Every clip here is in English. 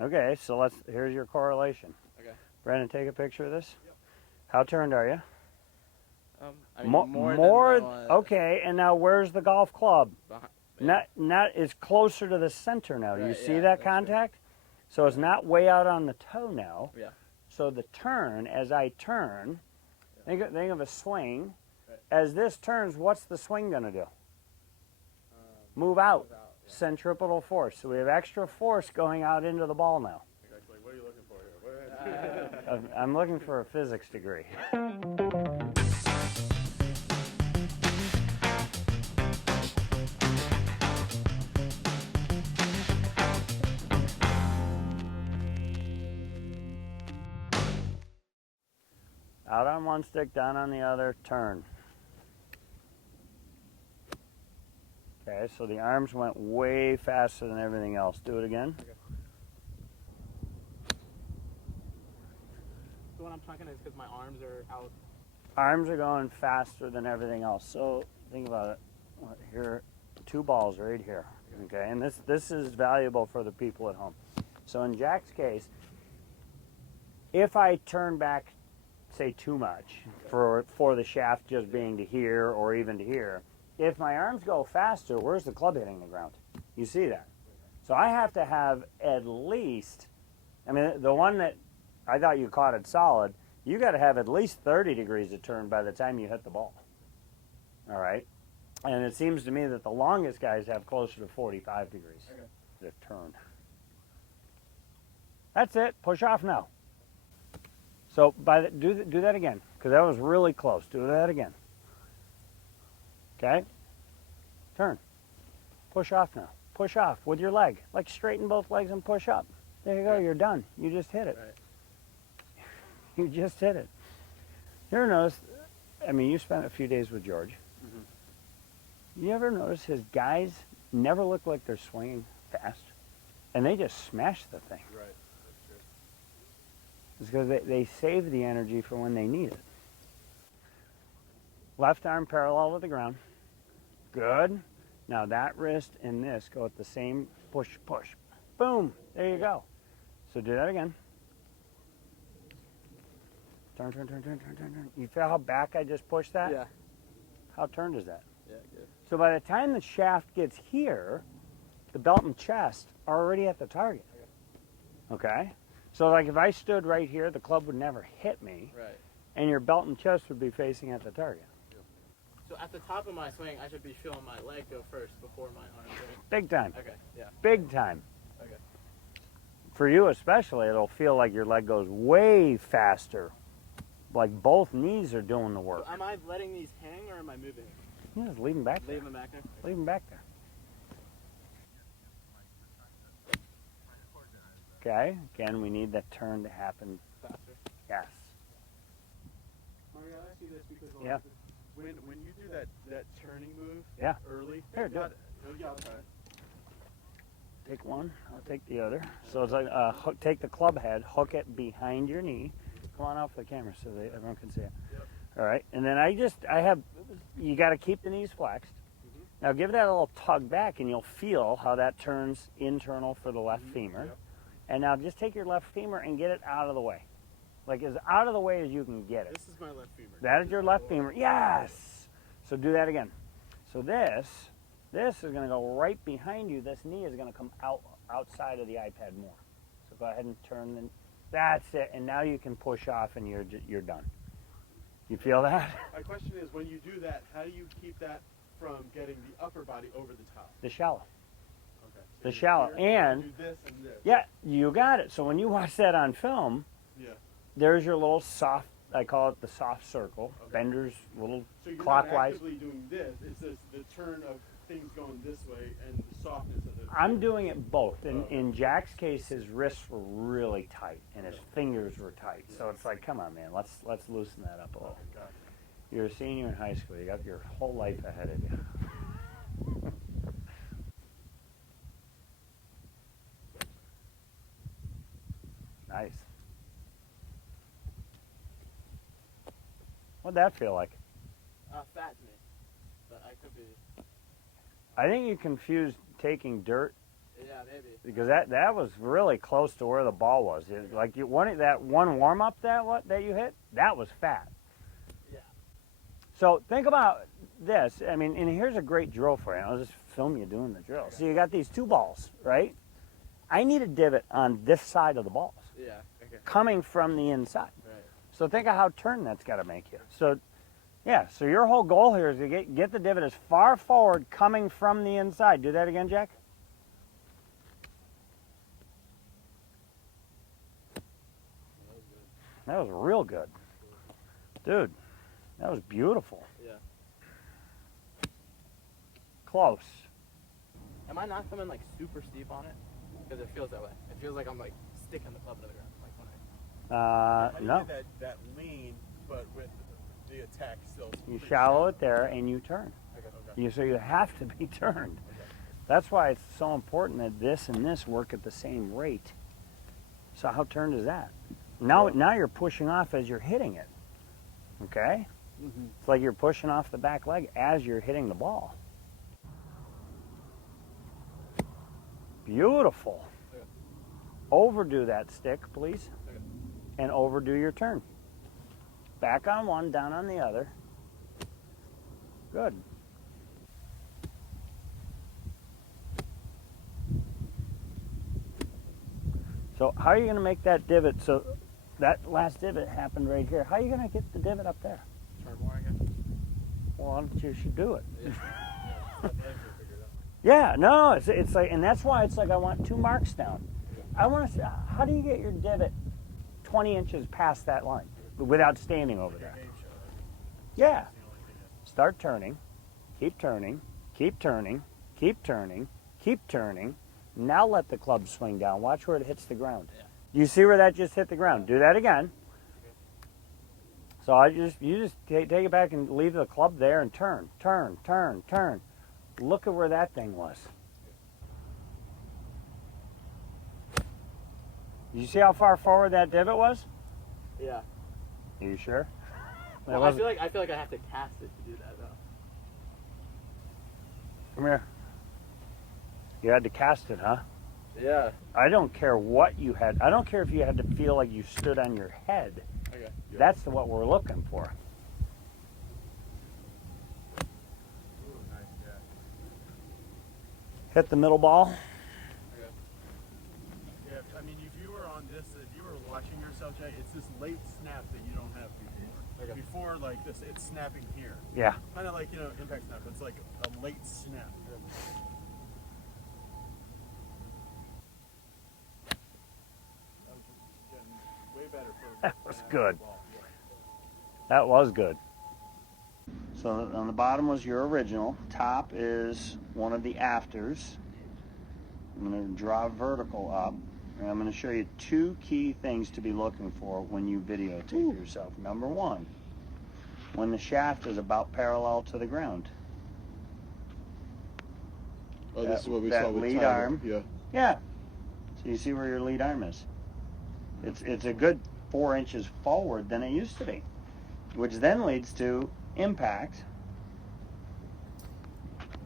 Okay, so here's your correlation. Okay. Brandon, take a picture of this. Yep. How turned are you? I mean, more than the, okay, and now where's the golf club? behind, Not it's closer to the center now. right, You see yeah, that that's contact? So it's Yeah. not way out on the toe now. Yeah. So the turn, as I turn, Yeah. think of a swing. Right. As this turns, what's the swing going to do? Move out. Move out, yeah. Centripetal force. So we have extra force going out into the ball now. Actually, what are you looking for here? I'm looking for a physics degree. Out on one stick, down on the other, turn. Okay, so the arms went way faster than everything else. Do it again. Okay. So what I'm talking is because my arms are out. Arms are going faster than everything else. So think about it. Here, two balls right here. Okay, and this is valuable for the people at home. So in Jack's case, if I turn back, say too much for the shaft just being to here or even to here, if my arms go faster, where's the club hitting the ground? You see that? So I have to have at least, I mean, the one that I thought you caught it solid, you got to have at least 30 degrees of turn by the time you hit the ball. All right? And it seems to me that the longest guys have closer to 45 degrees to turn. That's it. Push off now. So do that again, because that was really close. Do that again. Okay? Turn. Push off now. Push off with your leg. Like straighten both legs and push up. There you go. You're done. You just hit it. Right. You just hit it. You ever notice, I mean, you spent a few days with George. You ever notice his guys never look like they're swinging fast? And they just smash the thing. Right, that's true. It's because they save the energy for when they need it. Left arm parallel to the ground. Good. Now that wrist and this go at the same push, push. Boom. There you go. So do that again. Turn, turn, turn, turn, turn, turn, turn. You feel how back I just pushed that? Yeah. How turned is that? Yeah, good. So by the time the shaft gets here, the belt and chest are already at the target. Okay? So like if I stood right here, the club would never hit me. Right. And your belt and chest would be facing at the target. So at the top of my swing, I should be feeling my leg go first before my arms. Right? Big time. Okay. Yeah. Big time. Okay. For you especially, it'll feel like your leg goes way faster. Like both knees are doing the work. So am I letting these hang or am I moving? Yeah, just leave them back there. Leave them back there. Leave them back there. Okay, again, we need that turn to happen. Faster. Yes. Marty, I'll ask you this because Yeah. when you do that turning move Yeah. early, Here, do it. Yeah, I'll try it. Take one, I'll take the other. So it's like take the club head, hook it behind your knee. Come on off the camera so that everyone can see it. Yep. All right, and then you got to keep the knees flexed. Now give that a little tug back and you'll feel how that turns internal for the left femur. Yep. And now just take your left femur and get it out of the way. Like as out of the way as you can get it. This is my left femur. That is your left femur. Yes! So do that again. So this is going to go right behind you. This knee is going to come outside of the iPad more. So go ahead and turn. That's it. And now you can push off and you're done. You feel that? My question is, when you do that, how do you keep that from getting the upper body over the top? The shallow. Okay. The shallow. And do this and this. yeah, you got it. So when you watch that on film, Yeah. there's your little soft, I call it the soft circle. Okay. Bender's little So you're clockwise. not actively doing this. It's this the turn of things going this way and the softness of the. I'm doing it both. In Jack's case, his wrists were really tight and his fingers were tight. So it's like, come on, man, let's loosen that up a little. Okay, got it. You're a senior in high school. You got your whole life ahead of you. Nice. What'd that feel like? Fat to me, but I could be. I think you confused taking dirt Yeah, maybe. Because that was really close to where the ball was. Like that one warm up that you hit, that was fat. Yeah. So think about this. I mean, and here's a great drill for you. I'll just film you doing the drill. So you got these two balls, right? I need a divot on this side of the balls, Yeah. Okay. coming from the inside. Right. So think of how turn that's got to make you. So, yeah. So your whole goal here is to get the divot as far forward, coming from the inside. Do that again, Jack. That was real good, dude. That was beautiful. Yeah. Close. Am I not coming like super steep on it? Because it feels that way. It feels like I'm like sticking the club into the ground. Like when How do you No. get that lean, but with the attack still? You pretty shallow it there and you turn. Okay. So you have to be turned. That's why it's so important that this and this work at the same rate. So how turned is that? Now you're pushing off as you're hitting it. Okay? Mm-hmm. It's like you're pushing off the back leg as you're hitting the ball. Beautiful. Okay. Overdo that stick, please. Okay. And overdo your turn. Back on one, down on the other. Good. So how are you going to make that divot? So that last divot happened right here. How are you going to get the divot up there? turn more, I guess. Well, you should do it. Yeah. Yeah, no, it's like, and that's why it's like I want 2 marks down. I want to see, how do you get your divot 20 inches past that line without standing over there? Yeah. Start turning, keep turning, keep turning, keep turning, keep turning. Now let the club swing down. Watch where it hits the ground. Yeah. You see where that just hit the ground? Do that again. So you just take it back and leave the club there and turn, turn, turn, turn. Look at where that thing was. You see how far forward that divot was? Yeah. Are you sure? Well, I feel like I have to cast it to do that though. Come here. You had to cast it, huh? Yeah. I don't care what you had. I don't care if you had to feel like you stood on your head. Okay. That's what we're looking for. Ooh, nice, yeah. Hit the middle ball. Okay. Yeah, I mean, if you were on this, if you were watching yourself, Jay, it's this late snap that you don't have before. Okay. Before, like this, it's snapping here. Yeah. Kind of like, impact snap. It's like a late snap. That was getting way better for That was an good. ball. Yeah. That was good. So on the bottom was your original. Top is one of the afters. I'm going to draw vertical up. And I'm going to show you 2 key things to be looking for when you videotape yourself. Number 1, when the shaft is about parallel to the ground. Oh, this is what we that saw with lead Tiger. arm. Yeah. Yeah. So you see where your lead arm is. It's a good 4 inches forward than it used to be, which then leads to impact.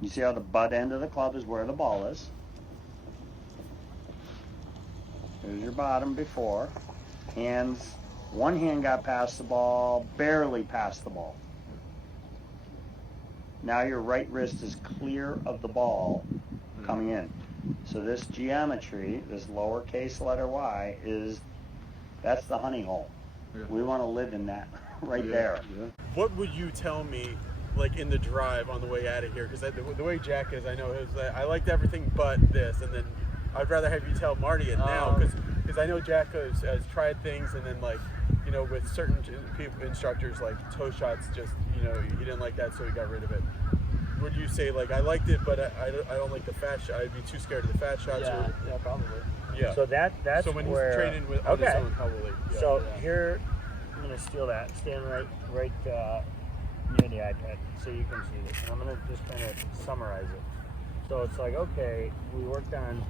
You see how the butt end of the club is where the ball is. There's your bottom before. Hands, one hand got past the ball, barely past the ball. Now your right wrist is clear of the ball coming in. So this geometry, this lowercase letter y, that's the honey hole. Yeah. We want to live in that right Yeah, there. yeah. What would you tell me, like in the drive on the way out of here? Because the way Jack is, I know I liked everything but this, and then I'd rather have you tell Marty it now because I know Jack has tried things, and then like with certain people, instructors, like toe shots, just he didn't like that, so he got rid of it. Would you say like I liked it, but I don't like the fat shot? I'd be too scared of the fat shots. Yeah. Yeah. Probably. Yeah. So that's so when where, he's training with on his own, probably. Yeah. So here, I'm going to steal that. Stand right near the iPad so you can see this. And I'm going to just kind of summarize it. So it's like, okay, we worked on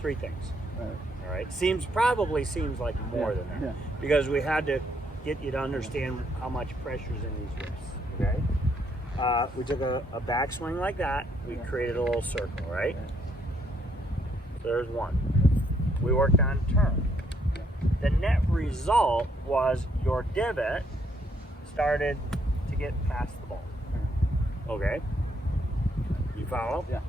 3 things. All right. Probably seems like more than that. Yeah. Because we had to get you to understand how much pressure's in these wrists. Okay. We took a backswing like that. We created a little circle, right? there's one. We worked on turn. The net result was your divot started to get past the ball. Okay? You follow? Yeah.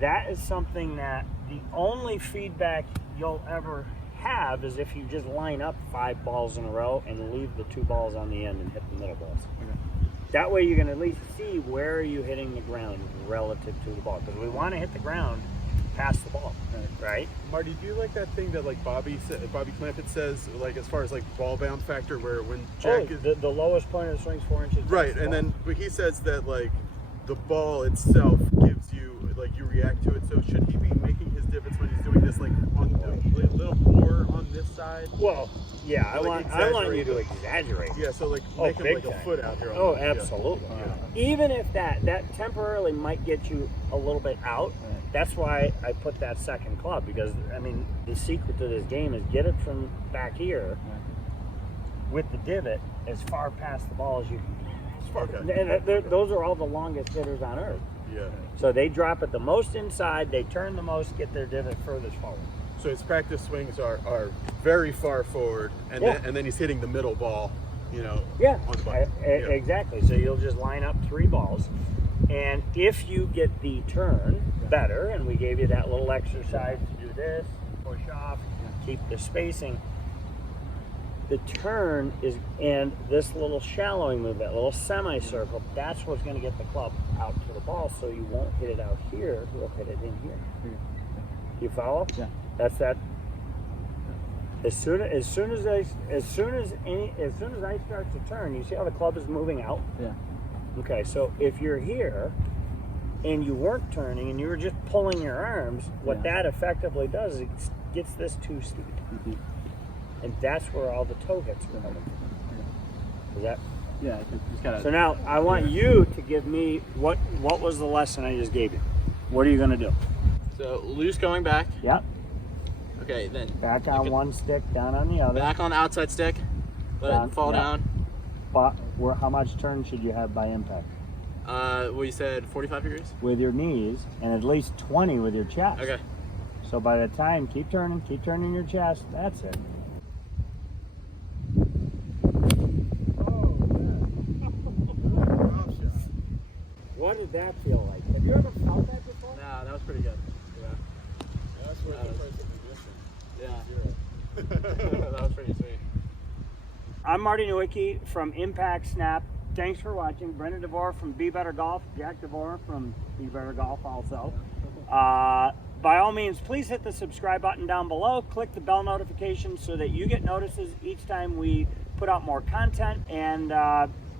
That is something that the only feedback you'll ever have is if you just line up 5 balls in a row and leave the 2 balls on the end and hit the middle balls. Okay. That way you can at least see where are you hitting the ground relative to the ball. Because we want to hit the ground past the ball, right? Marty, do you like that thing that like Bobby Clampett says, like as far as like ball bound factor, where when Jack is the lowest point of the swing is 4 inches. right, past the and ball. then he says that like the ball itself gives you like you react to it. So should he be making his divots when he's doing this like on a little more on this side? Well, yeah, I Like want you to exaggerate exaggerate. Yeah, so like Oh, make him big like a time. foot out here. Oh, almost. Yeah. absolutely. Yeah. Even if that temporarily might get you a little bit out, that's why I put that second club, because I mean the secret to this game is get it from back here with the divot as far past the ball as you can. Okay. And those are all the longest hitters on earth. Yeah. So they drop it the most inside, they turn the most, get their divot furthest forward. So his practice swings are very far forward, and Yeah. then he's hitting the middle ball, you know. Yeah, On the button. exactly. So you'll just line up 3 balls, and if you get the turn better, and we gave you that little exercise to do this, push off, keep the spacing, the turn is, and this little shallowing movement, little semicircle, that's what's going to get the club out to the ball, so you won't hit it out here, you'll hit it in here. You follow? Yeah. That's that. As soon as I start to turn, you see how the club is moving out? Yeah. Okay, so if you're here and you weren't turning and you were just pulling your arms, what Yeah. that effectively does is it gets this too steep. Mm-hmm. And that's where all the toe hits are coming from. Is that? Yeah, just gotta. So now I want you to give me what was the lesson I just gave you? What are you gonna do? So loose going back. Yep. Okay, then Back you on could- one stick, down on the other. Back on the outside stick. Let Down, it fall yeah. down. But how much turn should you have by impact? What you said, 45 degrees? With your knees, and at least 20 with your chest. Okay. So by the time, keep turning your chest. That's it. What did that feel like? Have you ever felt that before? Nah, that was pretty good. Yeah. That's where That the was- price of admission. Yeah. Zero. That was pretty sweet. I'm Marty Nowicki from Impact Snap. Thanks for watching. Brendan DeVore from Be Better Golf. Jack DeVore from Be Better Golf also. By all means, please hit the subscribe button down below. Click the bell notification so that you get notices each time we put out more content. And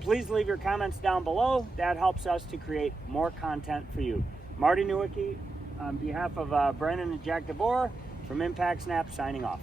please leave your comments down below. That helps us to create more content for you. Marty Nowicki, on behalf of Brendan and Jack DeVore from Impact Snap, signing off.